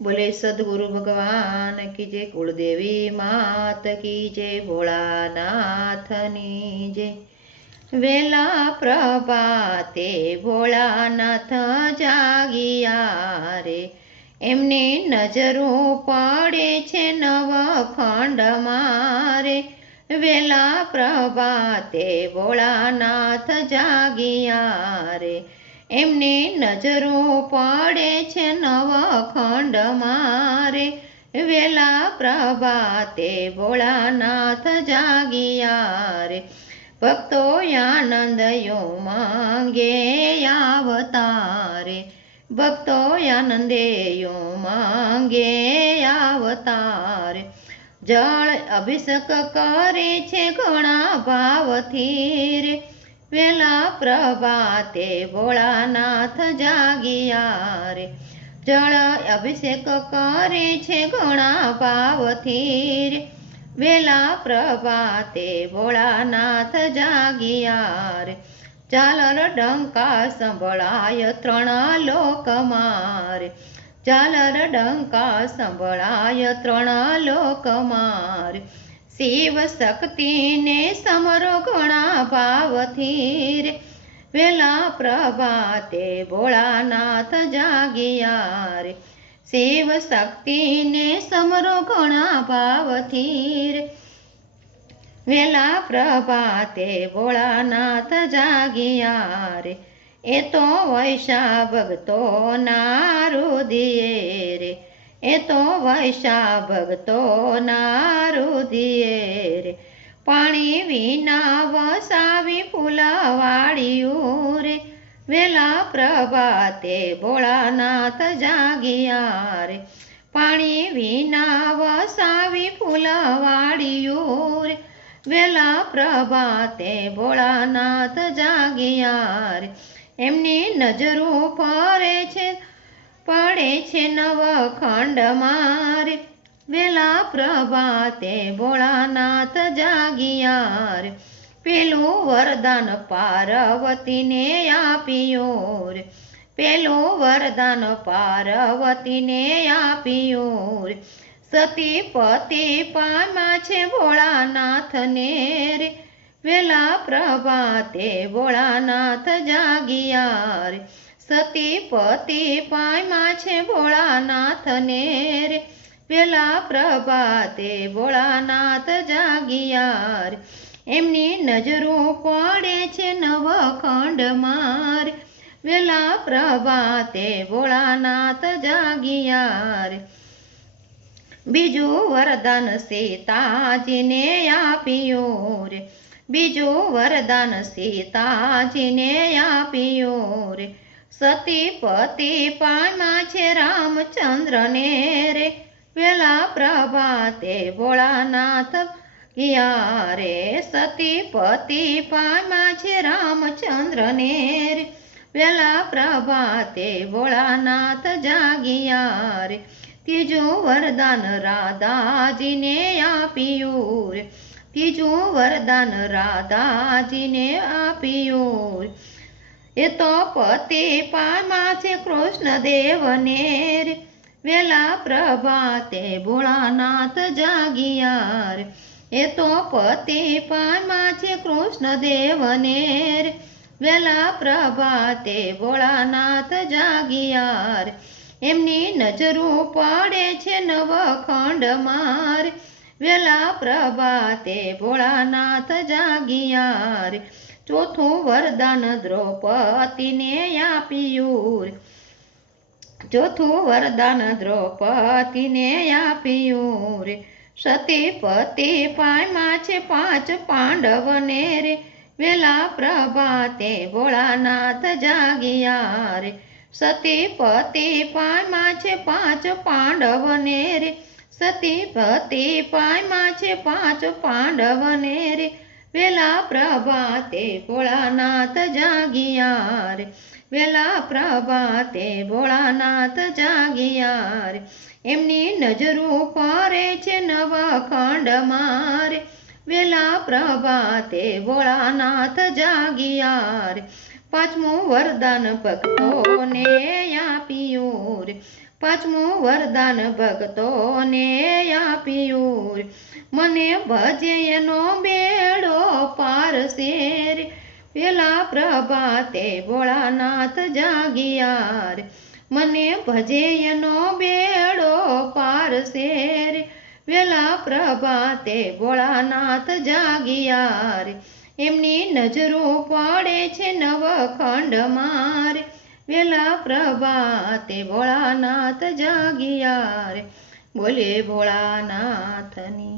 बोले सदगुरु भगवान की जय, कुलदेवी मात की जय, भोलानाथनी जय। वेला प्रभाते भोलानाथ जागिया रे, એમની નજરો પડે છે નવખંડમાં રે। વેલા પ્રભાતે ભોળાનાથ જાગિયા રે, એમની નજરો પડે છે નવખંડમાં રે। વેલા પ્રભાતે ભોળાનાથ જાગિયા રે, ભક્તો આનંદયો માંગે આવતારે, ભક્તો આનંદેયો માંગે આવતારે। જળ અભિષેક કરે છે ઘણા ભાવથી રે, વેલા પ્રભાતે ભોળાનાથ જાગિયા રે, જળ અભિષેક કરે છે ઘણા ભાવથી રે, વેલા પ્રભાતે ભોળાનાથ જાગિયા રે। ઝાલર ડંકા સંભળાય ત્રણ લોકમાં રે, ઝાલર ડંકા સંભળાય ત્રણ લોકમાં રે, શિવ શક્તિને સમરો ઘણા ભાવથી રે, વેલા પ્રભાતે ભોળાનાથ જાગિયા રે, શિવ શક્તિને સમરો ઘણા ભાવથી રે, વેલા પ્રભાતે ભોળાનાથ જાગિયા રે। એ તો વૈશા ભક્તોના હૃદયે રે, એ તો વૈશા ભક્તોના હૃદયે રે, પાણી વિના વસાવી ફૂલવાળિયું રે, વેલા પ્રભાતે ભોળાનાથ જાગિયા રે, પાણી વિના વસાવી ફૂલવાળિયું રે, વેલા પ્રભાતે ભોળાનાથ જાગિયા રે, એમની નજરો ફરે છે પડે છે નવખંડમાં રે, વેલા પ્રભાતે ભોળાનાથ જાગિયા રે, પેલું વરદાન પાર્વતીને આપ્યું રે, પેલું વરદાન પાર્વતીને આપ્યું રે, સતી પતિ પામ્યા છે ભોળાનાથને રે, વેલા પ્રભાતે ભોળાનાથ જાગિયા રે, સતી પતિ પામ્યા છે ભોળાનાથને રે, વેલા પ્રભાતે ભોળાનાથ જાગિયા રે, એમની નજરો પડે છે નવખંડમાં રે, વેલા પ્રભાતે ભોળાનાથ જાગિયા રે। બીજું વરદાન સીતાજીને આપ્યું રે, બીજું વરદાન સીતાજીને આપ્યું રે, સતી પતિ પામ્યા છે રામચંદ્રને રે, વેલા પ્રભાતે ભોળાનાથ ગયા રે, સતી પતિ પામ્યા છે રામચંદ્રને રે, વેલા પ્રભાતે ભોળાનાથ જાગિયા રે। ત્રીજું વરદાન રાધાજીને આપ્યું રે, ત્રીજું વરદાન રાધાજીને આપ્યું રે, એ તો પતિ પામ્યા છે કૃષ્ણદેવને રે, વેલા પ્રભાતે ભોળાનાથ જાગિયા રે, એ તો પતિ પામ્યા છે કૃષ્ણદેવને રે, વેલા પ્રભાતે ભોળાનાથ જાગિયા રે, એમની નજરો પડે છે નવખંડમાં રે, વેલા પ્રભાતે ભોળાનાથ જાગિયા રે। ચોથું વરદાન દ્રૌપદીને આપ્યું રે, ચોથું વરદાન દ્રૌપદીને આપ્યું રે, સતી પતિ પામ્યા છે પાંચ પાંડવને રે, વેલા પ્રભાતે ભોળાનાથ જાગિયા રે, સતી પતિ પામ્યા છે પાંચ પાંડવને રે, સતી પતિ પામ્યા છે પાંચ પાંડવને રે, વેલા પ્રભાતે ભોળાનાથ જાગિયા રે, વેલા પ્રભાતે ભોળાનાથ જાગિયા રે, એમની નજરો ફરે છે નવખંડમાં રે, વેલા પ્રભાતે ભોળાનાથ જાગિયા રે, પાંચમું વરદાન ભક્તોને આપ્યું રે, પાંચમું વરદાન ભક્તોને આપ્યું રે, મને ભજે એનો બેડો પારસે રે, પેલા પ્રભાતે ભોળાનાથ જાગિયા રે, મને ભજે એનો બેડો પારસે રે, વેલા પ્રભાતે ભોળાનાથ જાગિયા રે, એમની નજરો પડે છે નવખંડમાં રે, વેલા પ્રભાતે ભોળાનાથ જાગિયા રે, બોલે ભોળાનાથની